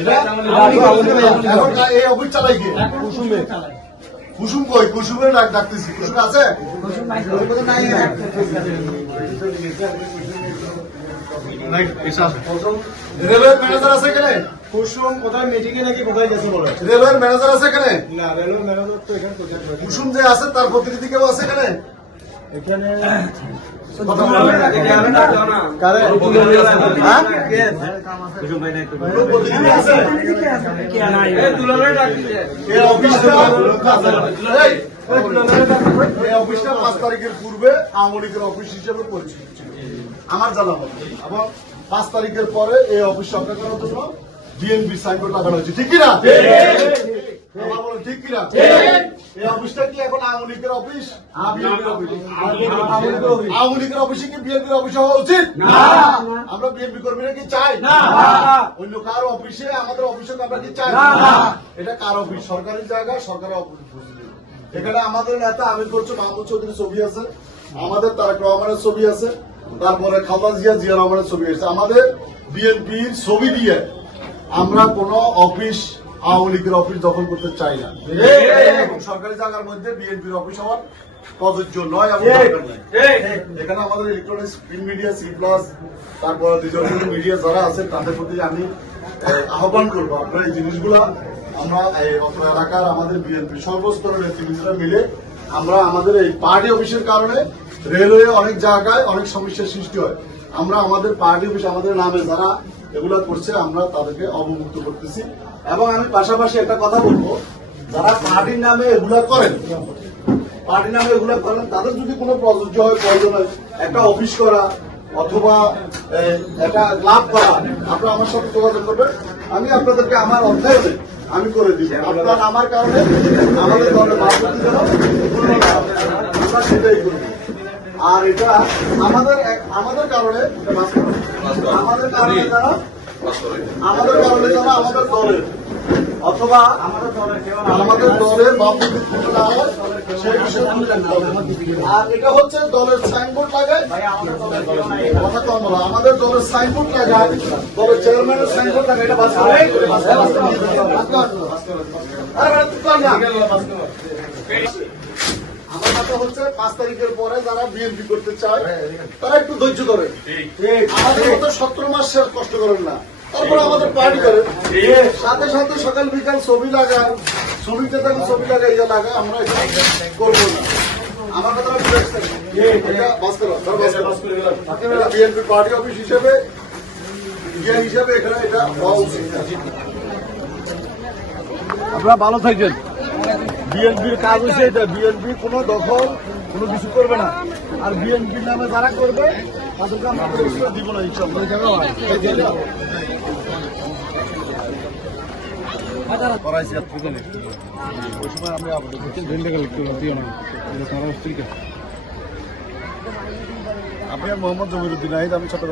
এটা এই অফিস চালাই কে? কুসুম কই? কুসুমের ডাক ডাকতেছি। কুসুম আছে? রেলওয়ের ম্যানেজার আছে এখানে? কুসুম কোথায় মিটিংয়ে নাকি কোথায় গেছে বলে? রেলওয়ের ম্যানেজার আছে এখানে? না রেলওয়ে ম্যানেজার তো এখানে কুসুম যে আছে তার প্রতিনিধি কেউ আছে এখানে? পাঁচ তারিখের পূর্বে আওয়ামী অফিস হিসেবে পরিচিত। আমার জানা মতে এবং পাঁচ তারিখের পরে এই অফিস সংখ্যা করার জন্য বিএনপি সাইনবোর্ড লাগানো হয়েছে। ঠিক কিনা? ঠিক। কিনা? এই অফিসটা কি এখন আওয়ামী লীগের অফিস? আওয়ামী লীগের অফিসে। কি বিএনপির অফিস হওয়া উচিত? আমরা বিএনপি কর্মীরা কি চাই? অন্য কার অফিসে আমাদের অফিসে আমরা কি চাই? এটা কার অফিস? সরকারি জায়গা সরকারি অফিস এখানে আমাদের নেতা আমির করছে মাহমুদ চৌধুরী ছবি আছে। আমাদের তারেক রহমানের ছবি আছে। তারপরে খালদা জিয়া জিয়া রহমানের ছবি আছে। আমাদের বিএনপির ছবি দিয়ে আমরা কোন অফিস আওয়ামী লীগের অফিস দখল করতে চাই না। এবং সরকারি জায়গার মধ্যে বিএনপির অফিস হওয়ার প্রযোজ্য নয় এবং এখানে আমাদের electronics print media C plus তারপর ডিজিটাল মিডিয়া যারা আছেন তাদের প্রতি আমি আহ্বান করব। আপনারা এই জিনিসগুলা আমরা এই এলাকার আমাদের বিএনপি সর্বস্তরের নেতৃবৃন্দরা মিলে আমরা আমাদের এই পার্টি অফিসের কারণে রেলওয়ে অনেক জায়গায় অনেক সমস্যার সৃষ্টি হয়। আমরা আমাদের পার্টি অফিস আমাদের নামে যারা এগুলা করছে, আমরা তাদেরকে অবমুক্ত করতেছি। এবং আমি পাশাপাশি একটা কথা বলব, যারা পার্টির নামে এগুলা করেন পার্টি নামে এগুলো করেন, তাদের যদি কোনো প্রযোজ্য হয়, প্রয়োজন হয়, একটা অফিস করা অথবা একটা ক্লাব করা, আপনারা আমার সাথে যোগাযোগ করবেন। আমি আপনাদেরকে আমার অর্থায়নে আমি করে দিব আপনার আমার কারণে আমাদের দলের। আমরা সেটাই করব আর এটা আমাদের এক- আমাদের কারণে আমাদের কারণে যারা আমাদের কারণে যারা আমাদের দলের অথবা আমাদের দলের আর এটা হচ্ছে দলের সাইনবোর্ড লাগায় কথা কম বলো আমাদের দলের সাইনবোর্ড লাগায় দলের চেয়ারম্যানের সাইনবোর্ড লাগায় এটা বাস্তব। আরে তুই কর না। কথা হচ্ছে পাঁচ তারিখের পরে যারা বিএনপি করতে চায় তারা একটু ধৈর্য ধরে। আমাদের মতো সতেরো মাস কষ্ট করেন না। তারপরে আমাদের পার্টি করেন। সাথে সাথে সকাল বিকাল ছবি লাগান। ছবিতে তখন ছবি লাগাই যা লাগা আমরা এটা করব না। আমার কথা বিএনপি পার্টি অফিস হিসেবে ইয়ে হিসেবে এখানে এটা হওয়া উচিত। আপনারা ভালো থাকবেন। বিএনপির কাজ হচ্ছে এটা। বিএনপি কোনো দখল, কোনো কিছু করবে না। আর বিএনপির নামে যারা করবে, তাদেরকে আমরা দিব না আপনি মোহাম্মদ জমিরুদ্দিন আহিদ, আমি চট্টগ্রাম